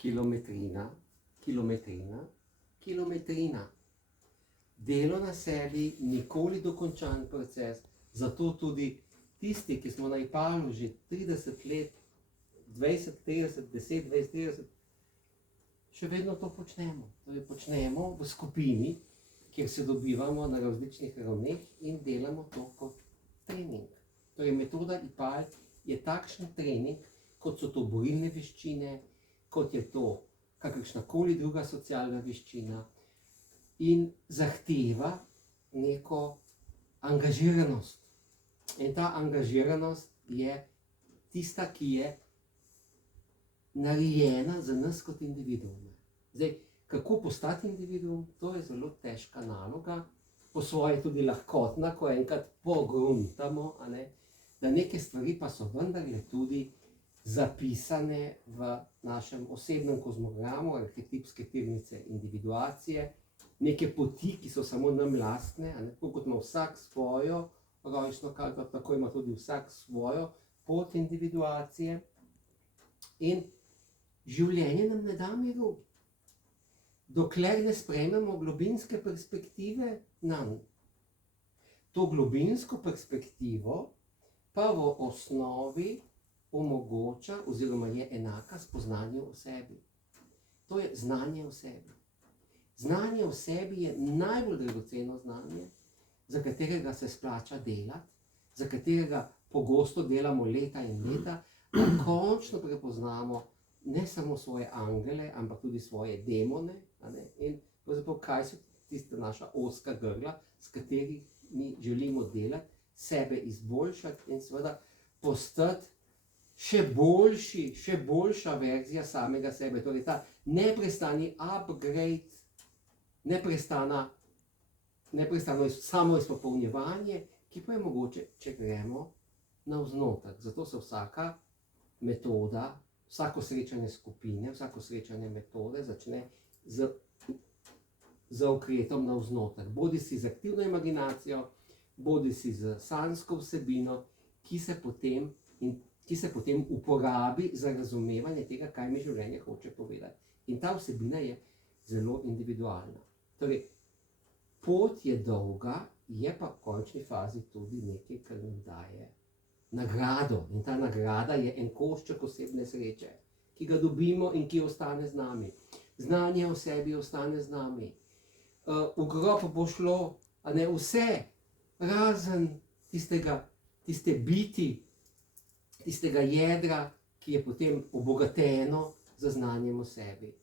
kilometrina, kilometrina, kilometrina. Delo na sebi, nikoli dokončan proces, zato tudi tisti, ki smo na IPAL-u že 30 let, 20, 30, 10, 20, 30, še vedno to počnemo. Torej počnemo v skupini, kjer se dobivamo na različnih ravneh in delamo to kot trening. Torej metoda IPAL je takšen trening, kot so to borilne veščine, kot je to kakršnakoli druga socialna veščina in zahteva neko angažiranost. In ta angažiranost je tista, ki je narejena za nas kot individuume. Zdaj, kako postati individuum, to je zelo težka naloga, po svoje tudi lahkotna, ko enkrat pogruntamo, da neke stvari pa so vendarle tudi zapisane v našem osebnem kozmogramu, arhetipske tirnice individuacije, neke poti, ki so samo nam lastne, tako kot ima vsak svojo rojstno karto, tako ima tudi vsak svojo pot individuacije. In življenje nam ne da miru, dokler ne sprejmemo globinske perspektive nanj. To globinsko perspektivo pa v osnovi omogoča oziroma je enaka spoznanju o sebi. To je znanje o sebi. Znanje o sebi je najbolj dragoceno znanje, za katerega se splača delati, za katerega pogosto delamo leta in leta, da končno prepoznamo ne samo svoje angele, ampak tudi svoje demone, in pravzaprav kaj so tiste naša ozka grla, s katerimi želimo delati, sebe izboljšati in seveda postati še boljša verzija samega sebe. Torej ta neprestani upgrade, neprestano samo izpopolnjevanje, ki pa je mogoče, če gremo navznoter. Zato se vsaka metoda, vsako srečanje skupine, vsako srečanje metode začne z zaokretom navznoter. Bodisi z aktivno imaginacijo, bodisi z sanjsko vsebino, ki se potem uporabi za razumevanje tega, kaj mi življenje hoče povedati. In ta vsebina je zelo individualna. Torej, pot je dolga, je pa v končni fazi tudi nekaj, kar nam daje nagrado. In ta nagrada je en košček osebne sreče, ki ga dobimo in ki ostane z nami. Znanje o sebi ostane z nami. V grob bo šlo vse, razen tiste biti, tistega jedra, ki je potem obogateno z znanjem o sebi.